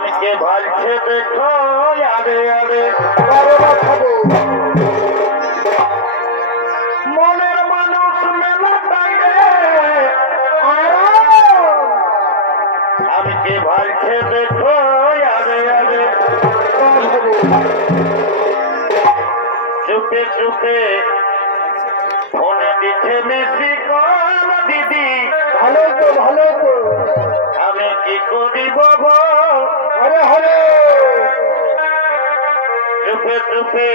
আমি কে ভালছে দেখো আরে আরে মনের মানুষ মেলা বাইরে আমি কে ভালছে দেখো আরে আরে চুপে চুপে ফোনে দিচ্ছে মেসি কল দিদি। ভালো তো ভালো তো আমি কি করি বাবা আরে হরে! চুপে চুপে।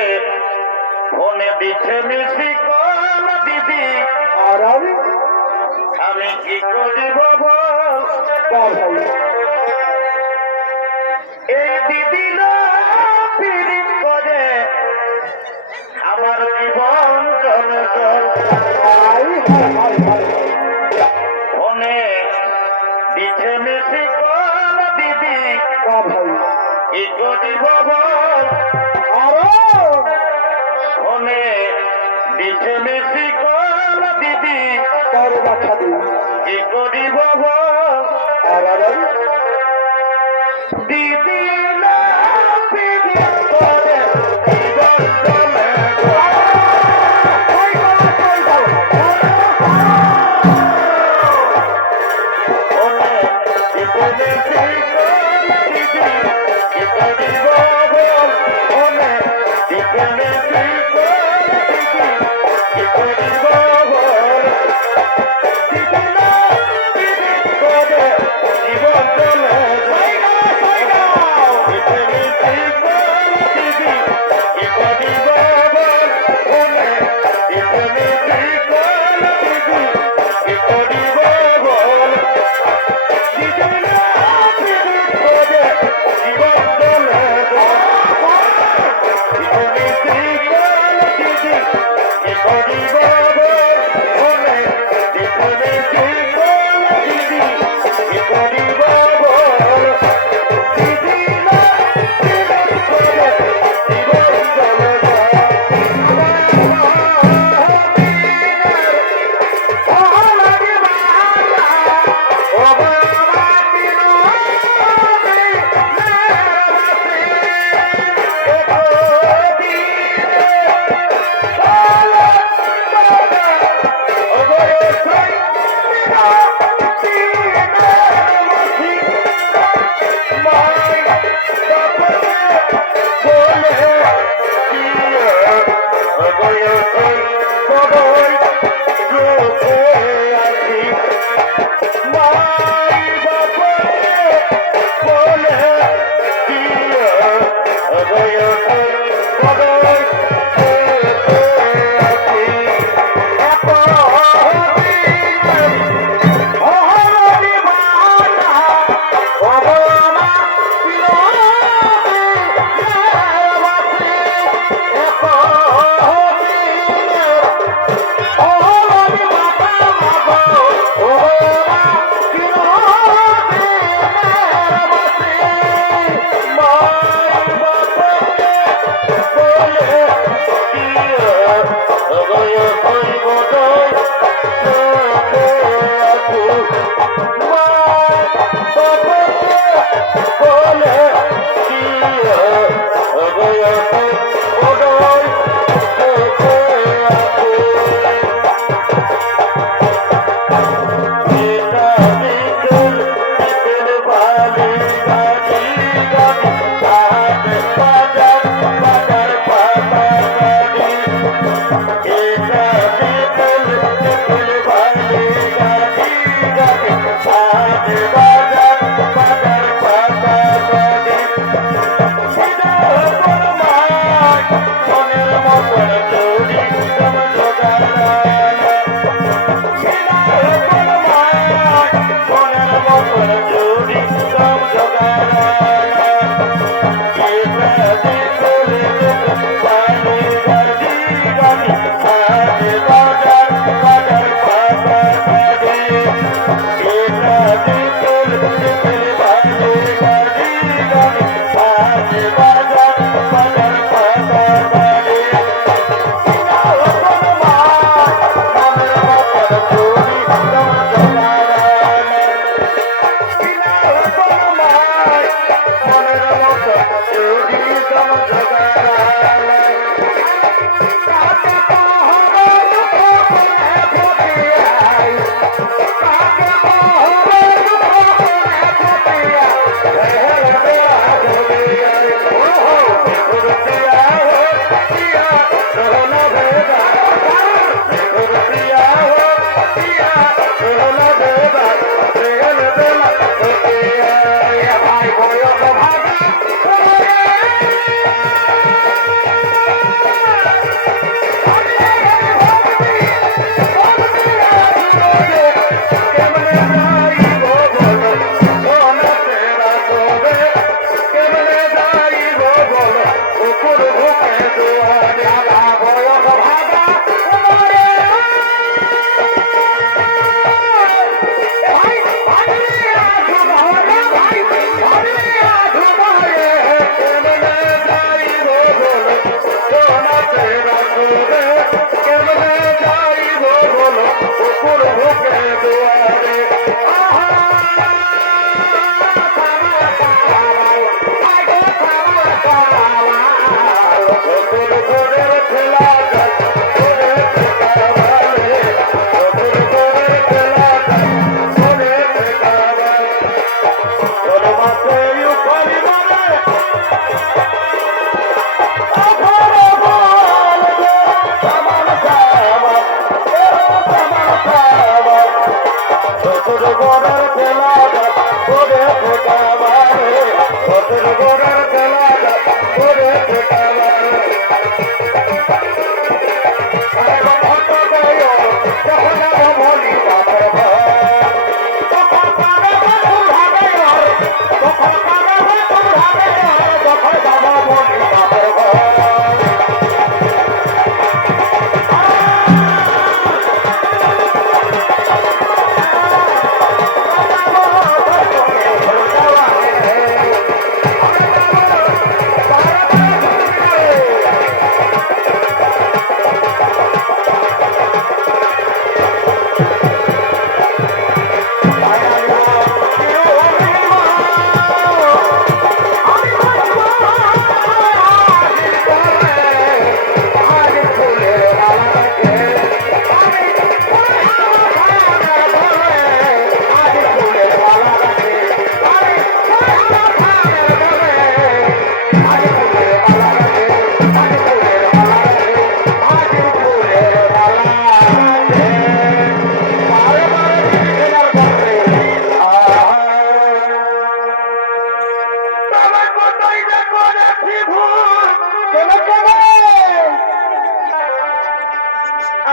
ফোনে দিচ্ছে মেসি কল দিদি আর আমি? কি করি বাবা এই দিদি করে। আমার জীবন জল। Thank. भूखे दुआ বড়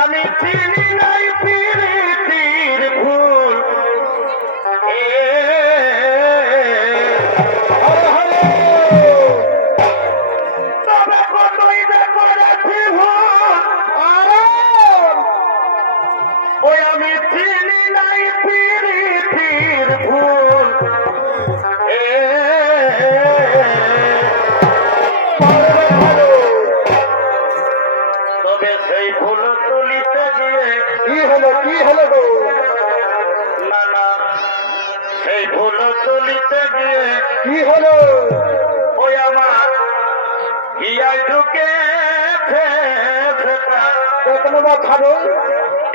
আমি চিনি নাই পিরে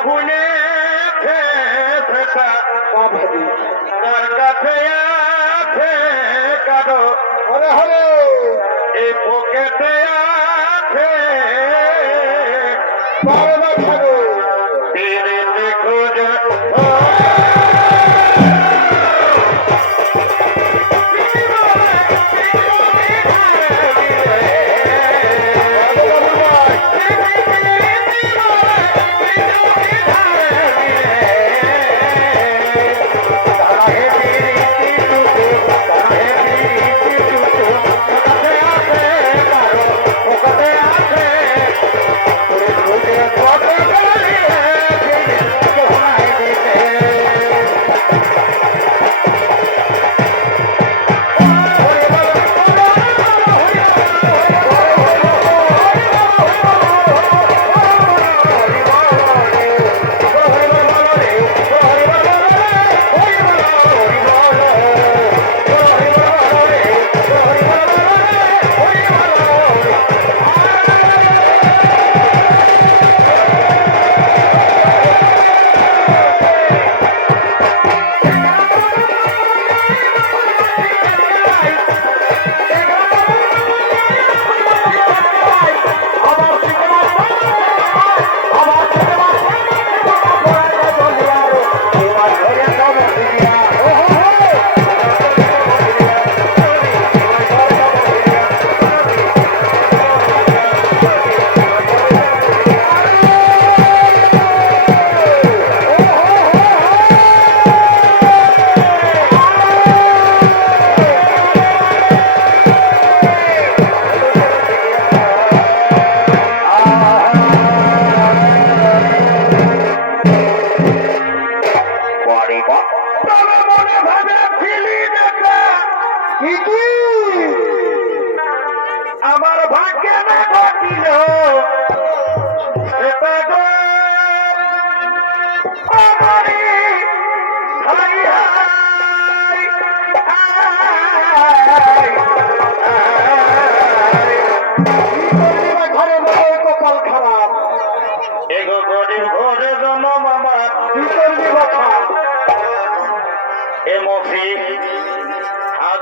আল্লাহ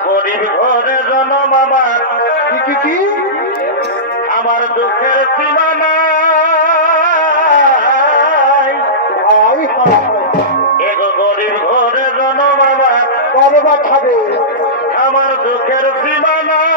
গরিব ঘরে জনম আমার। কি কি আমার দুঃখের সীমানা। এক গরিব ঘরে জনম আমার। খাবে? আমার দুঃখের সীমা